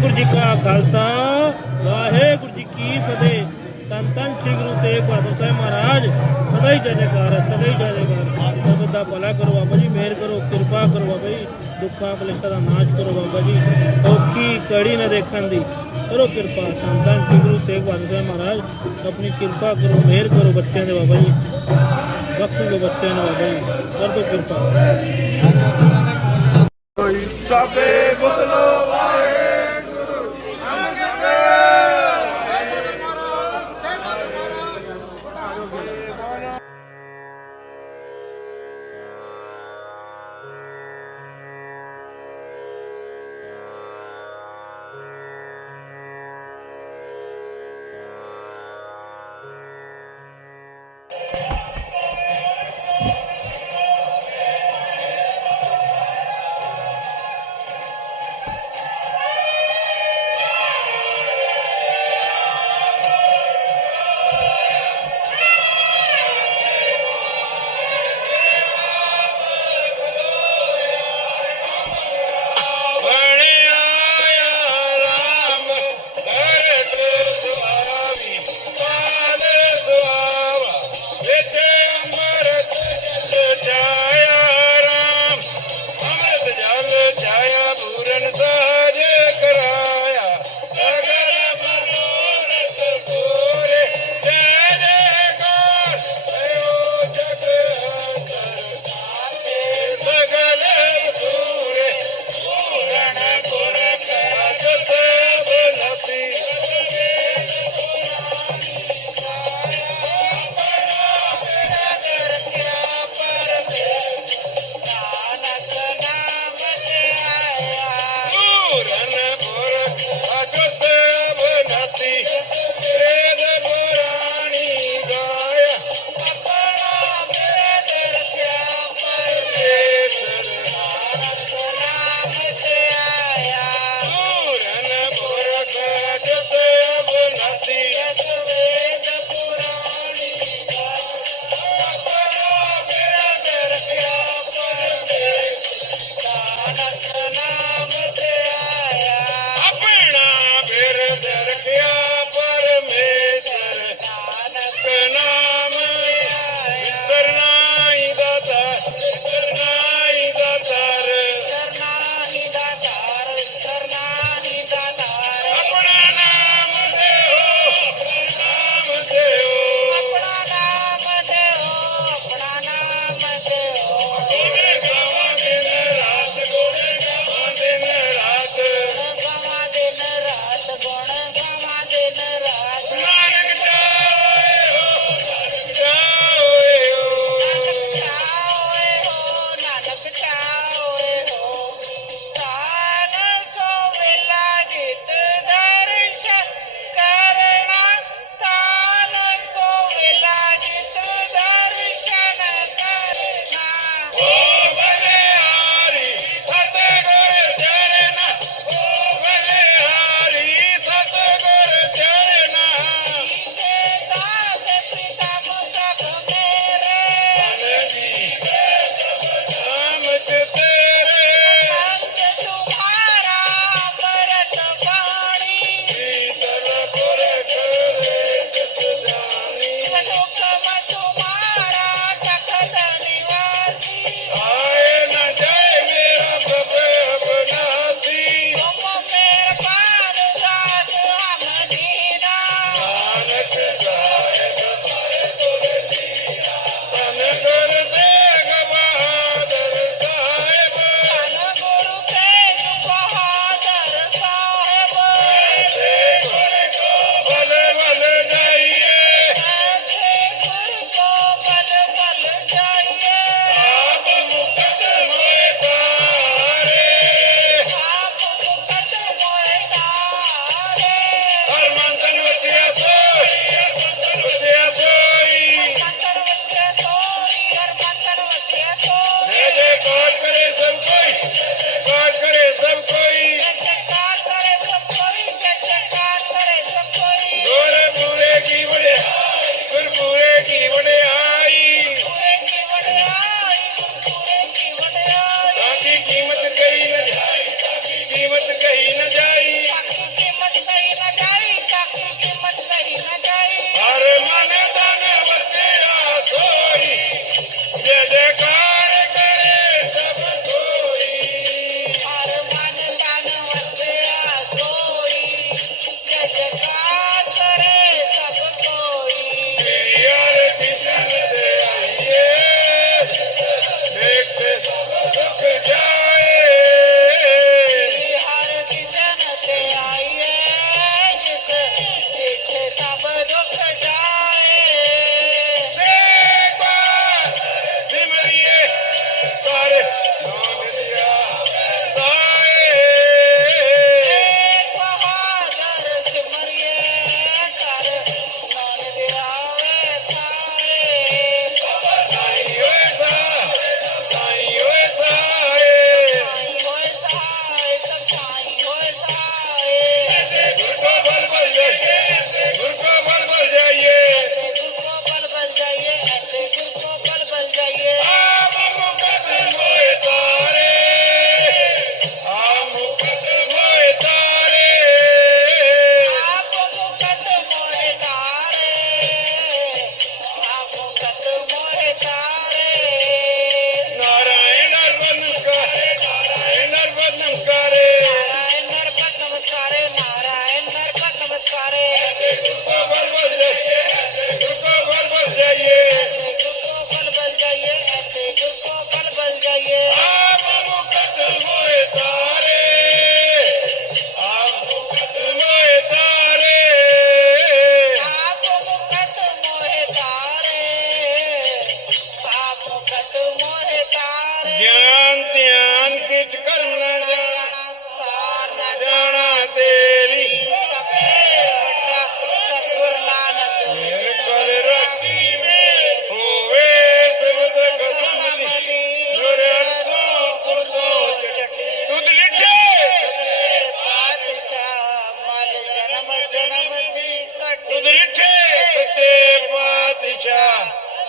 ਵਾਹਿਗੁਰੂ ਜੀ ਕਾ ਖਾਲਸਾ, ਵਾਹਿਗੁਰੂ ਜੀ ਕੀ ਫਤਿਹ। ਤਨ ਸ੍ਰੀ ਗੁਰੂ ਤੇਗ ਬਹਾਦਰ ਸਾਹਿਬ ਮਹਾਰਾਜ, ਸਦਾ ਹੀ ਜੈਕਾਰ ਸਦਾ ਹੀ ਜੈਕਾਰ ਸਭ ਦਾ ਭਲਾ ਕਰੋ ਬਾਬਾ ਜੀ, ਮਿਹਰ ਕਰੋ, ਕਿਰਪਾ ਕਰੋ ਬਾਬਾ ਜੀ, ਦੁੱਖਾਂ ਕਲੇਸ਼ਾਂ ਦਾ ਨਾਸ਼ ਕਰੋ ਬਾਬਾ ਜੀ, ਔਖੀ ਕੜੀ ਨਾ ਦੇਖਣ ਦੀ। ਕਰੋ ਕਿਰਪਾ ਤਨ ਸ੍ਰੀ ਗੁਰੂ ਤੇਗ ਬਹਾਦਰ ਸਾਹਿਬ ਮਹਾਰਾਜ, ਆਪਣੀ ਕਿਰਪਾ ਕਰੋ, ਮਿਹਰ ਕਰੋ ਬੱਚਿਆਂ ਦੇ ਬਾਬਾ ਜੀ। ਬਖਸ਼ੋ ਬੱਚਿਆਂ ਨੂੰ ਬਾਬਾ ਜੀ, ਕਰ ਦਿਓ ਕਿਰਪਾ। ਸਭੇ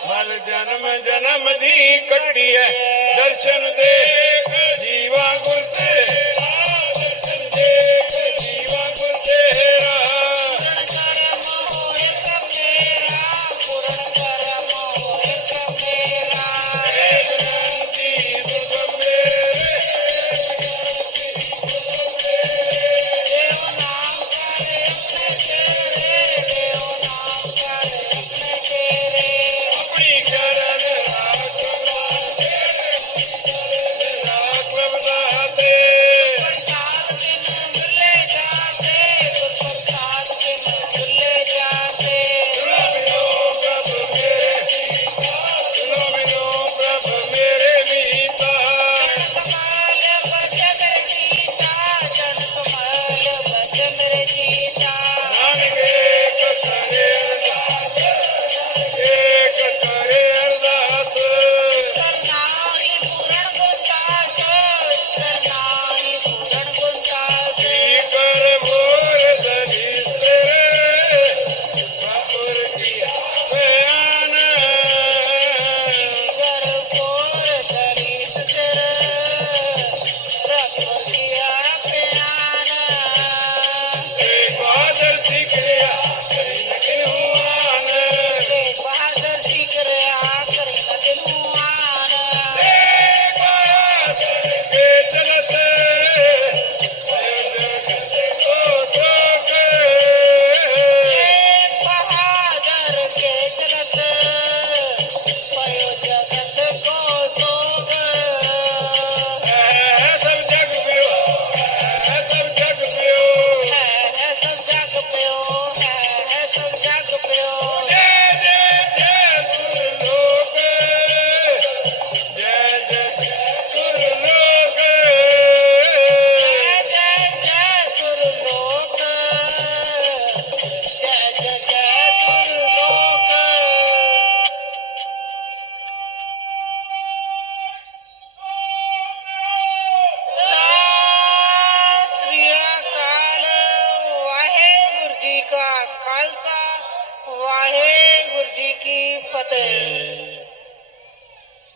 ਮਰ ਜਨਮ ਜਨਮ ਦੀ ਕੱਟੀ ਹੈ ਦਰਸ਼ਨ ਦੇ ਜੀਵਾ ਗੁਰਤੇ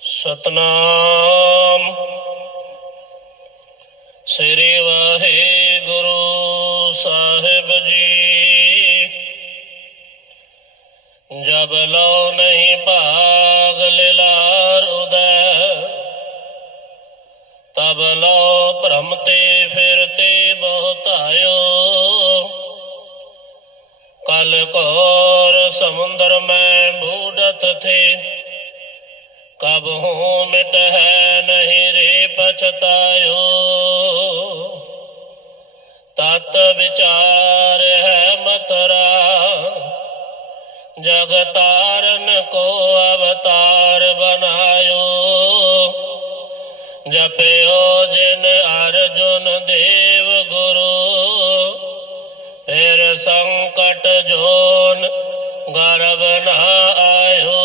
ਸਤਨਾਮ। ਸ੍ਰੀ ਵਾਹਿਗੁਰੂ ਸਾਹਿਬ ਜੀ। ਜਬ ਲੋ ਨਹੀਂ ਭਾਗ ਲਿਲਾਰ ਉਦੈ, ਤਬ ਲੋ ਭ੍ਰਮ ਤੇ ਫਿਰਤੇ ਬਹੁਤਾਇਓ ਕਲ ਕੋਰ ਸਮੁੰਦਰ ਮੈਂ ਬੂਡਤ ਥੇ ਕਬ ਹੂੰ ਮਿਟ ਹੈ ਨਹੀਂ ਰੇ ਪਛਤਾਇਓ। ਤਤ ਵਿਚਾਰ ਹੈ ਮਥਰਾ। ਜਗ ਤਾਰਨ ਕੋ ਅਵਤਾਰ ਬਨਾਇਓ ਜਪਿਓ ਜਿਨ ਅਰਜੁਨ ਦੇਵ ਗੁਰੂ। ਫਿਰ ਸੰਕਟ ਜੋਨ ਗਰਬ ਨਾ ਆਇਓ।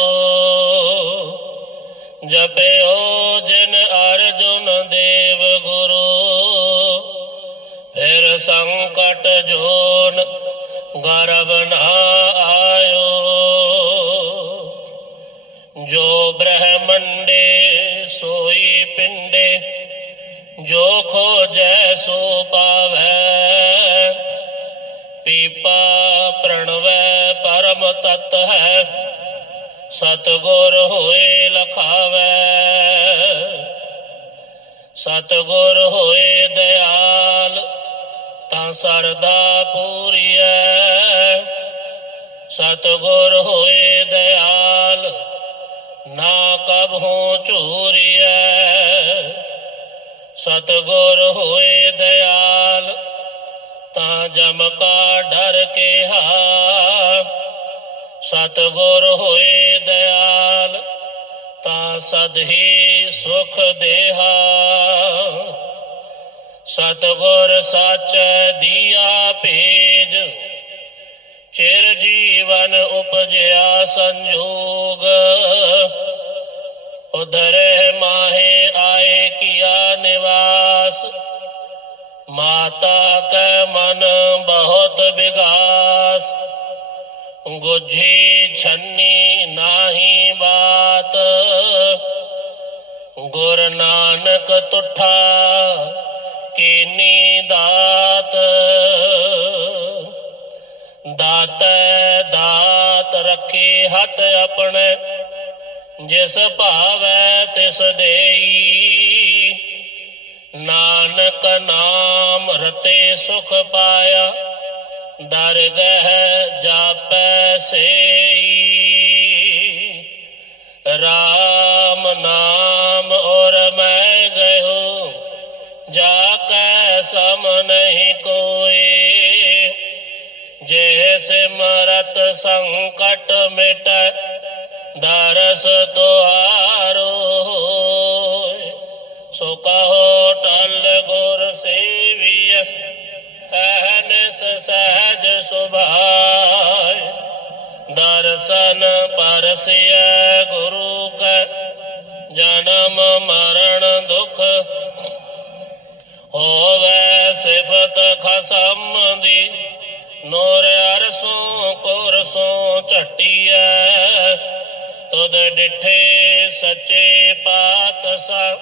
ਜਪਿਓ ਜਿਨ ਅਰਜੁਨ ਦੇਵ ਗੁਰੂ, ਫਿਰ ਸੰਕਟ ਜੋਨ ਗਰਬ ਨਾ ਆਇਓ। ਜੋ ਬ੍ਰਹਮੰਡੇ ਸੋਈ ਪਿੰਡੇ, ਜੋ ਖੋਜੈ ਸੋ ਪਾਵੈ। ਪੀਪਾ ਪ੍ਰਣਵ ਪਰਮ ਤਤ ਹੈ, ਸਤਗੁਰ ਹੋਏ ਲਖਾਵੈ। ਸਤਗੁਰ ਹੋਏ ਦਿਆਲ, ਤਾਂ ਸਰਦਾ ਪੂਰੀਐ। ਸਤਗੁਰ ਹੋਏ ਦਿਆਲ, ਨਾ ਕਬਹੂ ਝੂਰੀਐ। ਸਤਗੁਰ ਹੋਏ ਦਿਆਲ, ਤਾਂ ਜਮ ਕਾ ਡਰ ਕੇ ਹਾ। ਸਤਗੁਰ ਹੋਏ ਦਿਆਲ ਤਾਂ ਸਦਹੀ ਸੁਖ ਦੇਹਾ ਸਤਗੁਰ ਸੱਚ ਦੀਆ ਭੇਜ ਚਿਰ ਜੀਵਨ ਉਪਜਿਆ ਸੰਜੋਗ ਉਧਰੇ ਮਾਹੇ ਆਏ ਕੀਆ ਨਿਵਾਸ ਮਾਤਾ ਕੈ ਮਨ ਬਹੁਤ ਵਿਗਾਸ ਗੁਝੀ ਛੰਨੀ ਨਾਹੀ ਬਾਤ। ਗੁਰ ਨਾਨਕ ਤੁਠਾ ਕੀਨੀ ਦਾਤ। ਦਾਤੈ ਦਾਤ ਰੱਖੇ ਹੱਥ ਆਪਣੇ, ਜਿਸ ਭਾਵੈ ਤਿਸ ਦੇਈ। ਨਾਨਕ ਨਾਮ ਰਤੇ ਸੁਖ ਪਾਇਆ। ਦਰਗਹਿ ਜਾਪੈ ਸੇਈ ਰਾਮ ਨਾਮ ਔਰ ਮੈਂ ਗਇਓ ਜਾ ਕੈ ਸਮ ਨਹੀਂ ਕੋਏ ਜੇ ਸਿਮਰਤ ਸੰਕਟ ਮਿਟੈ ਦਰਸ ਤੁਹਾਰੋ ਹੋਇ। ਸੋ ਕਹੋ ਟਲ ਗੁਰ ਸੇਵੀਐ ਅਹਨਿਸ ਸਹਿਜ ਸੁਭਾਇ ਦਰਸ਼ਨ ਪਰਸਿਐ ਗੁਰੂ ਕੈ, ਜਨਮ ਮਰਨ ਦੁਖ ਹੋਵੇ ਸਿਫਤ ਖਸਮ ਦੀ। ਨੂਰ ਅਰਸੋਂ ਕੁਰਸੋਂ ਝਟੀਐ, ਤੁਧ ਡਿਠੇ ਸੱਚੇ ਪਾਤਸ਼ਾਹ,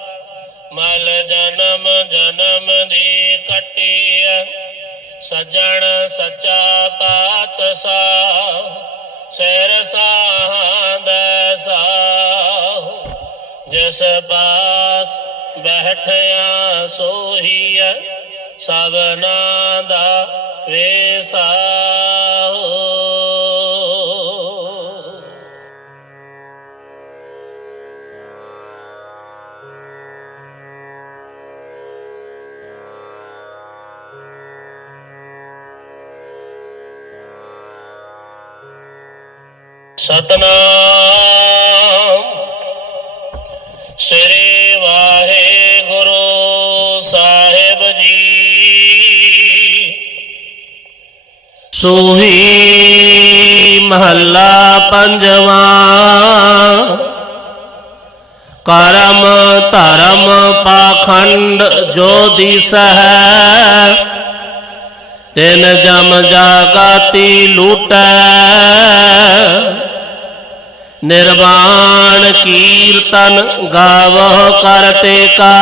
ਮਲ ਜਨਮ ਜਨਮ ਦੀ ਕਟੀਐ ਸਜਣ ਸੱਚਾ ਪਾਤਸ਼ਾਹ ਸਿਰ ਸਾਹੰਦਾ ਸਾਹੁ। ਜਿਸ ਪਾਸ ਬੈਠਿਆ ਸੋਹੀਐ ਸਭਨਾ ਦਾ ਵੇਸਾ। ਸਤਨਾਮ। ਸ੍ਰੀ ਵਾਹਿਗੁਰੂ ਸਾਹਿਬ ਜੀ। ਸੋਹੀ ਮਹੱਲਾ ਪੰਜਵਾਂ। ਕਰਮ ਧਰਮ ਪਾਖੰਡ ਜੋ ਦਿਸਹਿ, ਤਿਨ ਜਮ ਜਾਗਾਤੀ ਲੂਟੈ। ਨਿਰਵਾਣ ਕੀਰਤਨ ਗਾਵਹ ਕਰਤੇ ਕਾ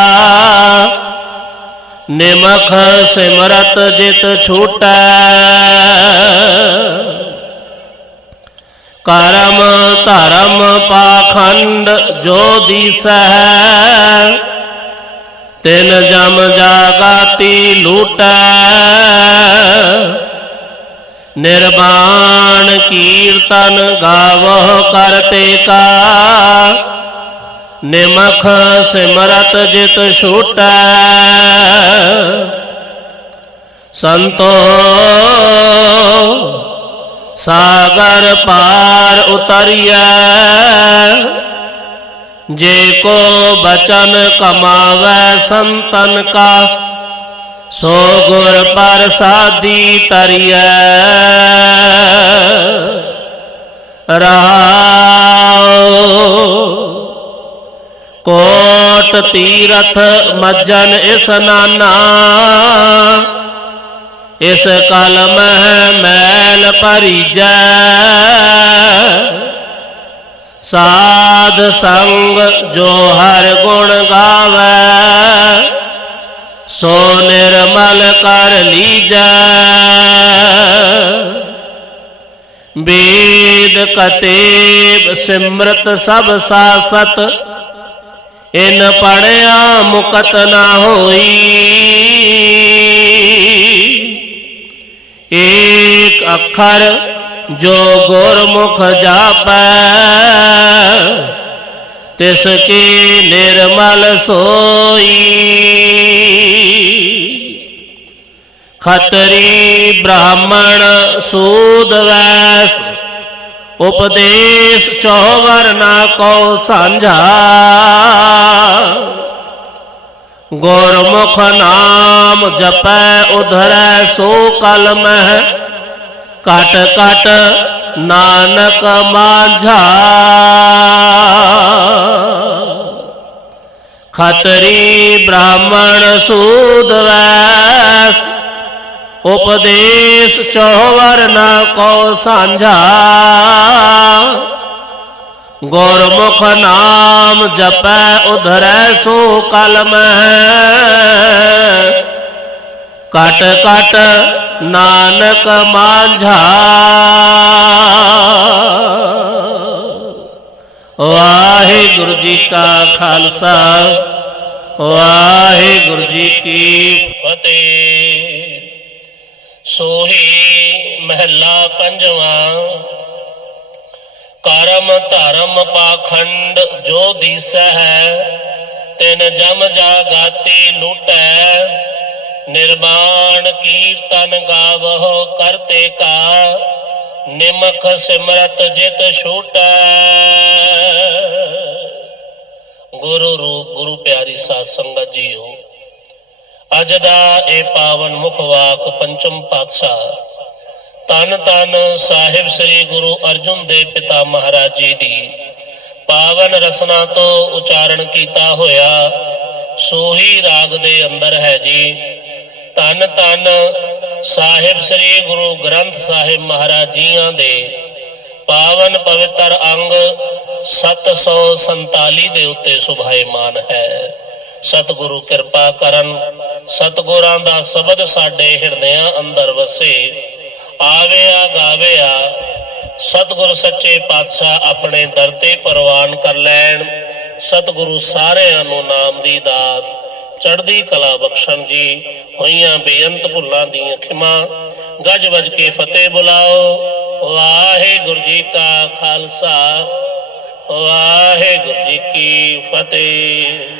ਨਿਮਖ ਸਿਮਰਤ ਜਿਤ ਛੂਟੈ ਕਰਮ ਧਰਮ ਪਾਖੰਡ ਜੋ ਦਿਸਹਿ ਤਿਨ ਜਮ ਜਾਗਾਤੀ ਲੂਟੈ ਨਿਰਵਾਣ ਕੀਰਤਨ ਗਾਵਹ ਕਰਤੇ ਕਾ ਨਿਮਖ ਸਿਮਰਤ ਜਿਤ ਛੂਟੈ। ਸੰਤੋ ਸਾਗਰ ਪਾਰ ਉਤਰਿਐ। ਜੇ ਕੋ ਬਚਨ ਕਮਾਵੈ ਸੰਤਨ ਕਾ। ਸੋ ਗੁਰ ਪ੍ਰਸਾਦੀ ਤਰਿਐ ਰਹਾਉ ਕੋਟ ਤੀਰਥ ਮੱਜਨ ਇਸਨਾਨਾ ਇਸ ਕਲ ਮਹਿ ਮੈਲ ਭਰੀਜੈ। ਸਾਧ ਸੰਗ ਜੋ ਹਰ ਗੁਣ ਗਾਵੇ। ਸੋ ਨਿਰਮਲ ਕਰ ਲੀਜੈ। ਵੇਦ ਕਤੇਬ ਸਿਮਰਤ ਸਭ ਸਾਸਤ। ਇਨ ਪੜਿਆ ਮੁਕਤ ਨਾ ਹੋਈ। ਏਕ ਅੱਖਰ ਜੋ ਗੁਰਮੁਖ ਜਾਪੈ। ਤਿਸ ਕੀ ਨਿਰਮਲ ਸੋਈ। ਖਤਰੀ ਬ੍ਰਾਹਮਣ ਸੂਦ ਵੈਸ, ਉਪਦੇਸ਼ ਚੋਵਰ ਨਾ ਕੋ ਸਾਂਝਾ। ਗੁਰਮੁਖ ਨਾਮ ਜਪੈ ਉਧਰੈ ਸੋ ਕਲ ਮਹਿ ਕਟ ਕਟ ਨਾਨਕ ਮਾਝਾ ਖਤਰੀ ਬ੍ਰਾਹਮਣ ਸੂਦ ਵੈਸ ਉਪਦੇਸ਼ ਚੋਵਰ ਨਾ ਕੋ ਸਾਂਝਾ ਗੁਰਮੁਖ ਨਾਮ ਜਪੈ ਉਧਰੈ ਸੋ ਕਲ ਮਹਿ ਕਟ ਕਟ ਨਾਨਕ ਮਾਂਝਾ। ਵਾਹਿਗੁਰੂ ਜੀ ਕਾ ਖਾਲਸਾ, ਵਾਹਿਗੁਰੂ ਜੀ ਕੀ ਫਤਿਹ। ਸੋਹੀ ਮਹਿਲਾ ਪੰਜਵਾਂ, ਕਰਮ ਧਰਮ ਪਾਖੰਡ ਜੋ ਦੀਸੈ ਹੈ ਤਿਨ ਜਮ ਜਾਗਾਤੀ ਲੁਟੈ। ਨਿਰਮਾਣ ਕੀਰਤਨ ਗਾਵਹੁ ਕਰਤੇ ਕਾ, ਨਿਮਖ ਸਿਮਰਤ ਜਿਤ ਛੂਟੈ। ਗੁਰੂ ਰੂਪ, ਗੁਰੂ ਪਿਆਰੀ ਸਾਧ ਸੰਗਤ ਜੀਓ, ਅੱਜ ਦਾ ਇਹ ਪਾਵਨ ਮੁਖ ਪੰਚਮ ਪਾਤਸ਼ਾਹ ਤਨ ਤਨ ਸਾਹਿਬ ਸ੍ਰੀ ਗੁਰੂ ਅਰਜੁਨ ਦੇਵ ਪਿਤਾ ਮਹਾਰਾਜ ਜੀ ਦੀ ਪਾਵਨ ਰਸਨਾ ਤੋਂ ਉਚਾਰਨ ਕੀਤਾ ਹੋਇਆ ਸੋਹੀ ਰਾਗ ਦੇ ਅੰਦਰ ਹੈ ਜੀ। ਧੰਨ ਧੰਨ ਸਾਹਿਬ ਸ੍ਰੀ ਗੁਰੂ ਗ੍ਰੰਥ ਸਾਹਿਬ ਮਹਾਰਾਜ ਜੀਆਂ ਦੇ ਪਾਵਨ ਪਵਿੱਤਰ ਅੰਗ 747 ਦੇ ਉੱਤੇ ਸੁਭਾਏਮਾਨ ਹੈ। ਸਤਿਗੁਰੂ ਕਿਰਪਾ ਕਰਨ, ਸਤਿਗੁਰਾਂ ਦਾ ਸ਼ਬਦ ਸਾਡੇ ਹਿਰਦਿਆਂ ਅੰਦਰ ਵਸੇ। ਆਵੇ ਆਵਿਆ ਗਾਵਿਆ, ਸਤਿਗੁਰ ਸੱਚੇ ਪਾਤਸ਼ਾਹ ਆਪਣੇ ਦਰ ਤੇ ਪ੍ਰਵਾਨ ਕਰ ਲੈਣ। ਸਤਿਗੁਰੂ ਸਾਰਿਆਂ ਨੂੰ ਨਾਮ ਦੀ ਦਾਤ ਚੜ੍ਹਦੀ ਕਲਾ ਬਖਸ਼ਣ ਜੀ, ਹੋਈਆਂ ਬੇਅੰਤ ਭੁੱਲਾਂ ਦੀਆਂ ਖਿਮਾ। ਗੱਜ ਵੱਜ ਕੇ ਫਤਿਹ ਬੁਲਾਓ। ਵਾਹਿਗੁਰੂ ਜੀ ਕਾ ਖਾਲਸਾ। ਵਾਹਿਗੁਰੂ ਜੀ ਕੀ ਫਤਿਹ।